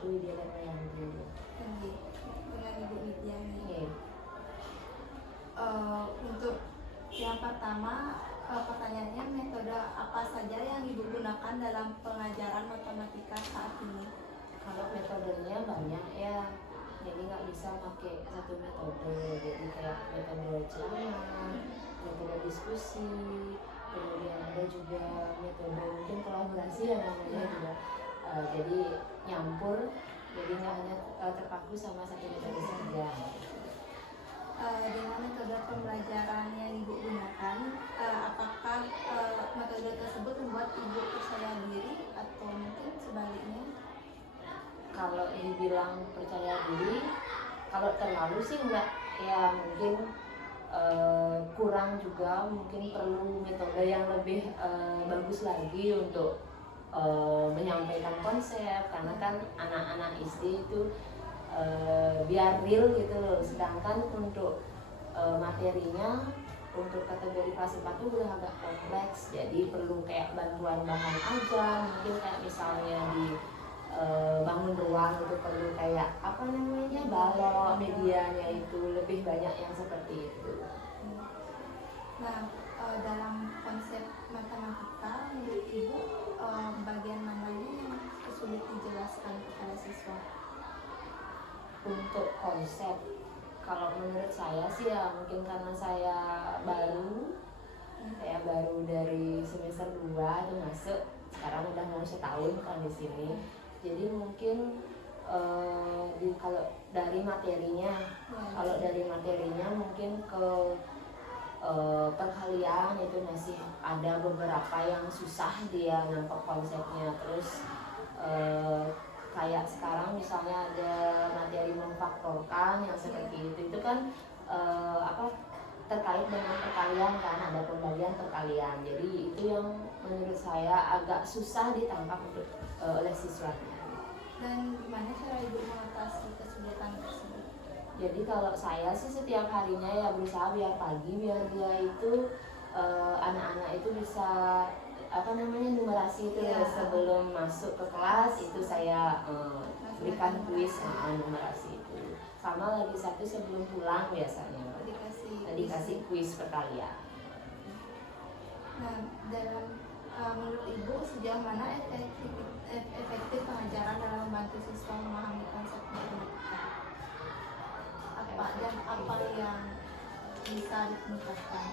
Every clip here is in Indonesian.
itu Widya dan Mayanggi. Dengan Ibu Widya nih. Iya. Untuk yang pertama, pertanyaannya metode apa saja yang Ibu gunakan dalam pengajaran matematika saat ini? Kalau metodenya banyak ya, jadi nggak bisa pakai satu metode. Jadi kayak metode ceramah, metode diskusi, kemudian ada juga metode mungkin kolaborasi ya namanya juga. Jadi nyampur, jadi nggak hanya terpaku sama satu metode saja. Dengan metode pembelajaran yang Ibu gunakan, apakah metode tersebut membuat Ibu percaya diri atau mungkin sebaliknya? Kalau dibilang percaya diri, kalau terlalu sih enggak, ya mungkin kurang juga, mungkin perlu metode yang lebih bagus lagi untuk menyampaikan konsep, karena kan anak-anak SD itu biar real gitu loh, sedangkan untuk materinya untuk kategori kelas 4 itu udah agak kompleks, jadi perlu kayak bantuan bahan aja, mungkin kayak misalnya di bangun ruang itu perlu kayak apa namanya balok medianya itu lebih banyak yang seperti itu. Nah, dalam konsep matematika menurut Ibu bagian mananya yang sulit dijelaskan kepada siswa? Untuk konsep, kalau menurut saya sih ya mungkin karena saya baru dari semester 2 itu masuk, sekarang udah mau setahun kan di sini. Jadi mungkin kalau dari materinya mungkin ke perkalian itu masih ada beberapa yang susah dia nangkep konsepnya. Terus kayak sekarang misalnya ada materi memfaktorkan yang seperti itu kan terkait dengan perkalian kan, ada pembagian perkalian. Jadi itu yang menurut saya agak susah ditangkap oleh siswanya. Dan gimana cara Ibu mengatasi kesulitan tersebut? Jadi kalau saya sih setiap harinya ya berusaha biar pagi, biar dia itu anak-anak itu bisa numerasi itu ya. Sebelum masuk ke kelas itu saya berikan kuis numerasi itu. Sama lagi satu sebelum pulang biasanya dikasih kuis perkalian. Nah, dalam menurut Ibu sejauh mana efektif pengajaran dalam membantu siswa memahami konsep matematika? Apa yang bisa ditingkatkan?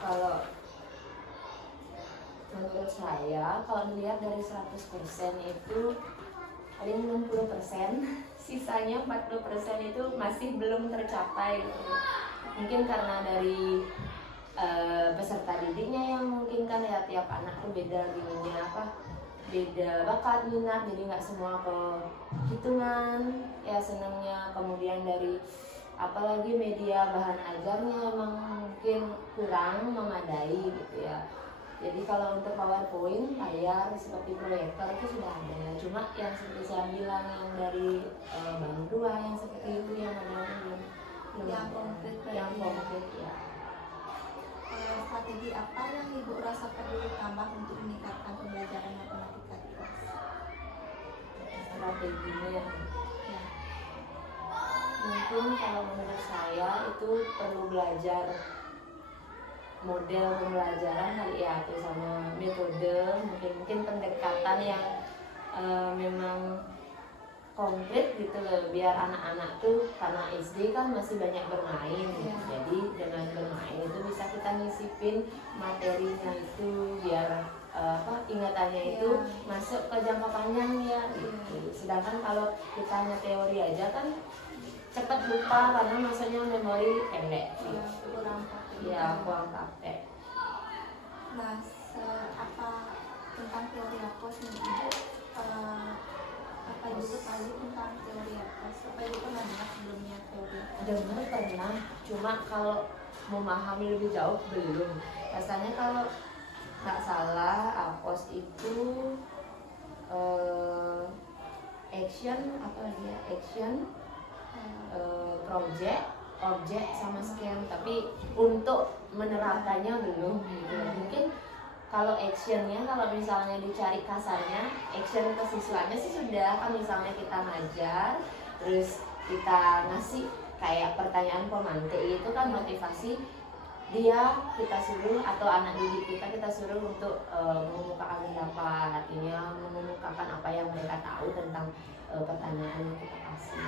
Kalau menurut saya, kalau dilihat dari 100% itu paling 60%, sisanya 40% itu masih belum tercapai gitu. Mungkin karena dari peserta didiknya yang mungkin kan ya tiap anak tuh beda beda bakat minat, jadi nggak semua ke hitungan ya senangnya. Kemudian dari apalagi media bahan ajarnya emang mungkin kurang memadai gitu ya. Jadi kalau untuk PowerPoint layar seperti proyektor itu sudah ada, cuma yang seperti saya bilang yang dari bangun ruang yang seperti itu yang ada yang konkret ya. Strategi apa yang Ibu rasa perlu ditambah untuk meningkatkan pembelajaran matematika di kelas? Strateginya ya. Mungkin kalau menurut saya itu perlu belajar model pembelajaran kali ya, atau sama metode, mungkin pendekatan yang memang konkret gitu loh, biar anak-anak tuh karena SD kan masih banyak bermain gitu. Jadi dengan bermain itu bisa kita nyisipin materinya itu biar ingatannya itu masuk ke jangka panjang ya gitu. Sedangkan kalau kita hanya teori aja kan cepat lupa karena maksudnya memori pendek gitu. Kurang praktek. Nah, apa tentang teori APOS nih Ibu? Apa Ibu tahu tentang teori APOS? Apa Ibu pernah dengar sebelumnya teori APOS? Dengar pernah, cuma kalau memahami lebih jauh belum. Rasanya kalau nggak salah APOS itu action project sama scam, tapi untuk menerapkannya belum gitu. Mungkin Kalau actionnya, kalau misalnya dicari kasarnya, action ke siswanya sih sudah kan, misalnya kita ngajar, terus kita ngasih kayak pertanyaan pemantik itu kan motivasi dia, kita suruh atau anak didik kita suruh untuk mengemukakan pendapat, artinya mengemukakan apa yang mereka tahu tentang pertanyaan yang kita kasih.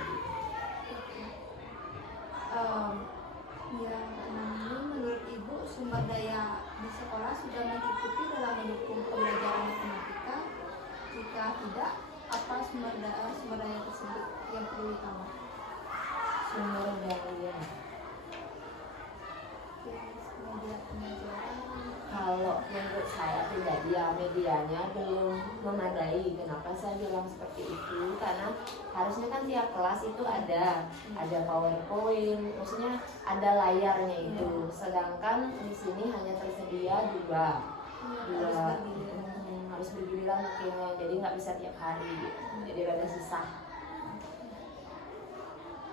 Yang keenam ini, menurut Ibu sumber daya di sekolah sudah mencukupi dalam mendukung pembelajaran matematika? Jika tidak, apa sumber daya tersebut yang perlu ditambah? Sumber daya, Media pengajaran. kalau menurut saya pribadi ya medianya belum memadai. Kenapa saya bilang seperti itu? Karena harusnya kan tiap kelas itu ada PowerPoint, maksudnya ada layarnya itu. Sedangkan di sini hanya tersedia dua, harus bergiliran mungkinnya, jadi nggak bisa tiap hari, jadi rada susah.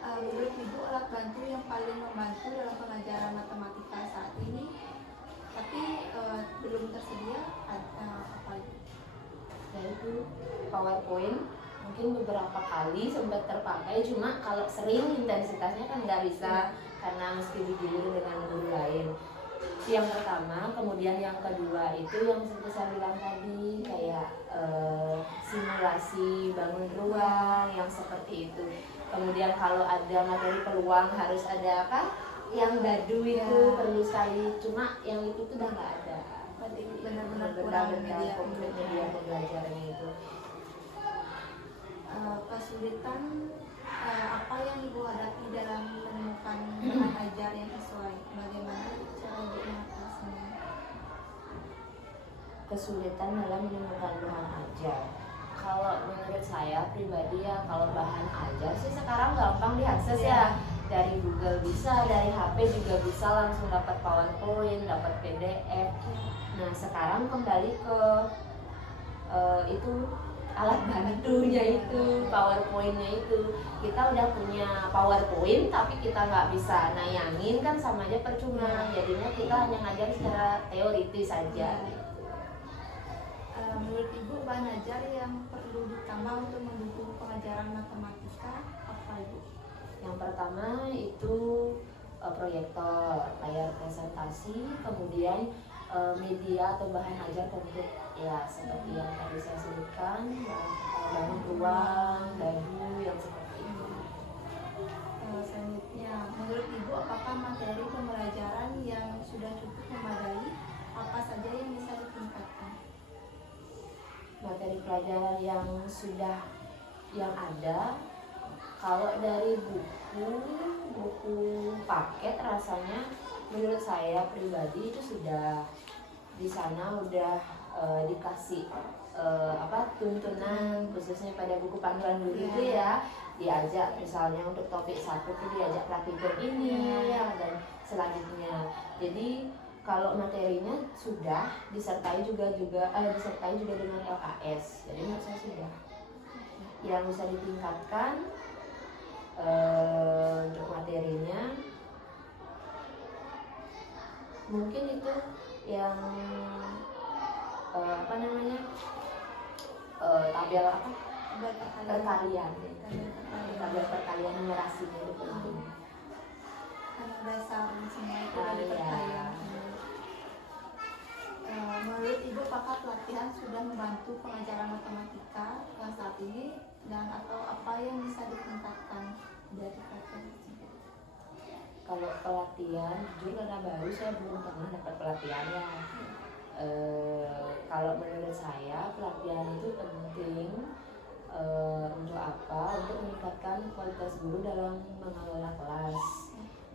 Menurut Ibu alat bantu yang paling membantu dalam pengajaran matematika saat ini tapi belum tersedia apa itu? Yaitu PowerPoint, mungkin beberapa kali sempat terpakai, cuma kalau sering intensitasnya kan nggak bisa karena mesti digilir dengan guru lain. Yang pertama, kemudian yang kedua itu yang seperti saya bilang tadi, kayak simulasi bangun ruang yang seperti itu. Kemudian kalau ada materi peluang harus ada apa? Yang dadu itu perlu sekali, cuma yang itu tuh udah nggak ada. Benar-benar kurang media pembelajarannya itu. Kesulitan apa yang Ibu hadapi dalam menemukan bahan ajar yang sesuai? Bagaimana cara Ibu mengatasinya? Kesulitan dalam menemukan bahan ajar. Kalau menurut saya pribadi ya, kalau bahan ajar sih sekarang gampang diakses ya. Dari Google bisa, dari HP juga bisa langsung dapat PowerPoint, dapat PDF. Nah sekarang kembali ke itu alat bantunya itu, PowerPoint-nya itu. Kita udah punya PowerPoint tapi kita nggak bisa nayangin kan sama aja percuma. Jadinya kita hanya ngajar secara teoritis saja. Menurut Ibu bahan ajar yang perlu ditambah untuk mendukung pengajaran matematika apa Ibu? Yang pertama itu proyektor, layar presentasi, kemudian media atau bahan ajar komplit ya, seperti yang tadi saya sebutkan, bangun ruang, dadu yang seperti itu. Selanjutnya, menurut Ibu apakah materi pembelajaran yang sudah cukup memadai? Apa saja yang bisa ditingkatkan? Materi pelajaran yang ada, kalau dari buku paket rasanya menurut saya pribadi itu sudah di sana udah dikasih tuntunan, khususnya pada buku panduan guru itu ya, diajak misalnya untuk topik 1 itu diajak praktikum ini ya, dan selanjutnya. Jadi kalau materinya sudah disertai juga dengan LKS, jadi menurut saya sudah. Yang bisa ditingkatkan untuk materinya mungkin itu yang tabel perkalian, tabel perkalian numerasinya itu penting. Karena dasar semua itu dari perkalian. Menurut Ibu apakah pelatihan sudah membantu pengajaran matematika yang saat ini, dan atau apa yang bisa ditingkatkan dari pelatihan tersebut? Kalau pelatihan, jujur karena baru saya belum pernah dapat pelatihannya. Kalau menurut saya pelatihan itu penting untuk apa? Untuk meningkatkan kualitas guru dalam mengelola kelas.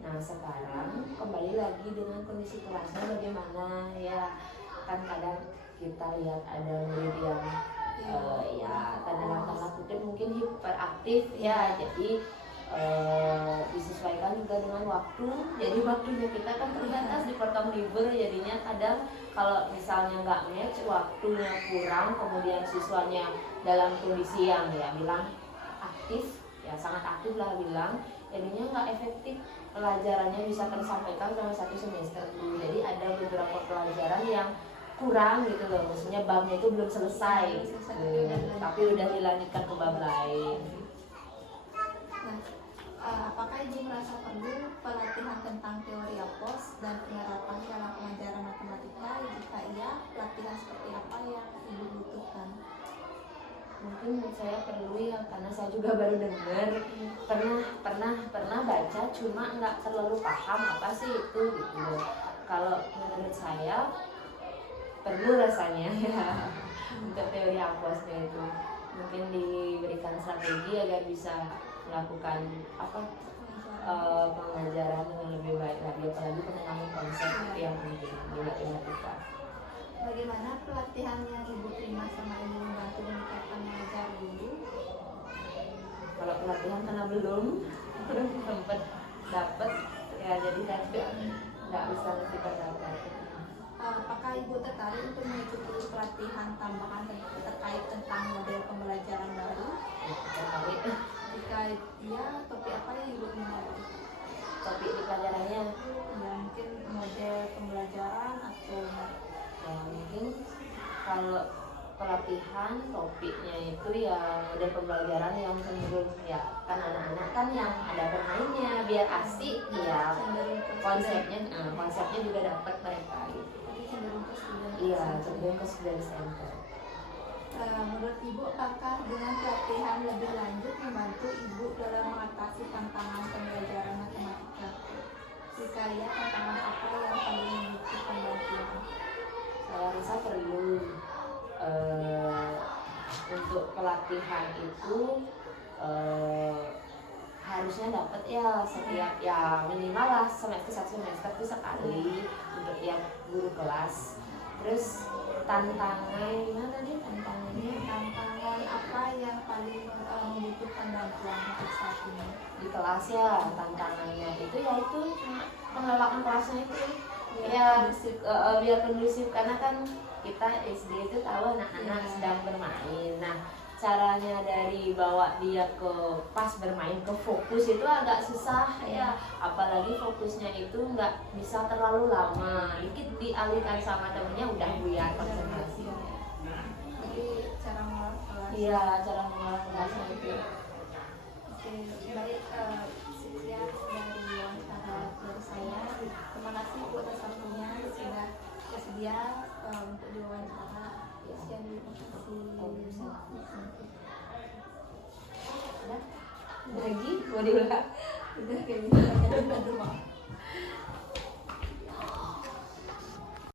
Nah sekarang kembali lagi dengan kondisi kelasnya bagaimana ya, kan kadang kita lihat ada murid yang tanda kutip mungkin hiperaktif ya, jadi disesuaikan juga dengan waktu. Jadi waktunya kita kan terbatas, dipotong libur, jadinya kadang kalau misalnya nggak match, waktunya kurang, kemudian siswanya dalam kondisi yang bilang aktif ya, sangat aktif lah bilang, jadinya nggak efektif, pelajarannya bisa tersampaikan dalam 1 semester. Jadi ada beberapa pelajaran yang kurang gitu loh, maksudnya babnya itu belum selesai tapi udah dilanjutkan ke bab lain. Nah, apakah Ibu merasa perlu pelatihan tentang teori APOS dan penerapan cara pengajaran matematika? Jika iya, pelatihan seperti apa yang Ibu butuhkan? Mungkin saya perlu ya, karena saya juga baru dengar, pernah baca, cuma nggak terlalu paham apa sih itu gitu loh. Kalau menurut saya perlu rasanya ya untuk teori APOS-nya itu mungkin diberikan strategi agar bisa melakukan pengajaran dengan lebih baik lagi, apalagi penanaman konsep itu yang penting di matematika. Bagaimana pelatihan yang Ibu terima sama ini membantu meningkatkan mengajar dulu? Kalau pelatihan karena belum sempat dapat ya, jadi saya nggak bisa ngasih pendapat. Apakah Ibu tertarik untuk mengikuti pelatihan tambahan terkait tentang model pembelajaran baru? Tertarik. Jika iya, topik apa yang Ibu minati? Topik di pelajarannya Ya, mungkin model pembelajaran atau ya, mungkin kalau pelatihan topiknya itu ya model pembelajaran yang cenderung ya, kan anak-anak kan yang ada bermainnya biar asik ya, konsepnya juga dapat mereka gitu. jadi cenderung ke student Iya, center. cenderung ke student center. Menurut Ibu, apakah dengan pelatihan lebih lanjut membantu Ibu dalam mengatasi tantangan pembelajaran matematika? Jika iya, tantangan apa yang paling membutuhkan bantuan? Saya rasa perlu untuk pelatihan itu harusnya dapat ya setiap ya minimal lah semester satu semester itu sekali untuk yang guru kelas. Terus tantangan gimana tadi tantangannya? Tantangan apa yang paling membutuhkan bantuan untuk saat ini? Di kelas ya tantangannya itu ya itu pengelolaan kelasnya itu ya biar kondusif, karena kan kita SD itu tahu anak-anak sedang bermain. Nah, caranya dari bawa dia ke pas bermain ke fokus itu agak susah ya, apalagi fokusnya itu nggak bisa terlalu lama, dikit dialihkan sama temennya udah buyar konsentrasinya. Jadi cara mengolah kelas. Iya, cara mengolah kelasnya itu. Oke, baik, sekian dari wawancara dari saya. Terima kasih Bu atas waktunya sudah bersedia untuk diwawancara. Sekian, terima kasih. Udah lagi mau diulang? Udah kayak gitu. Aduh, maaf.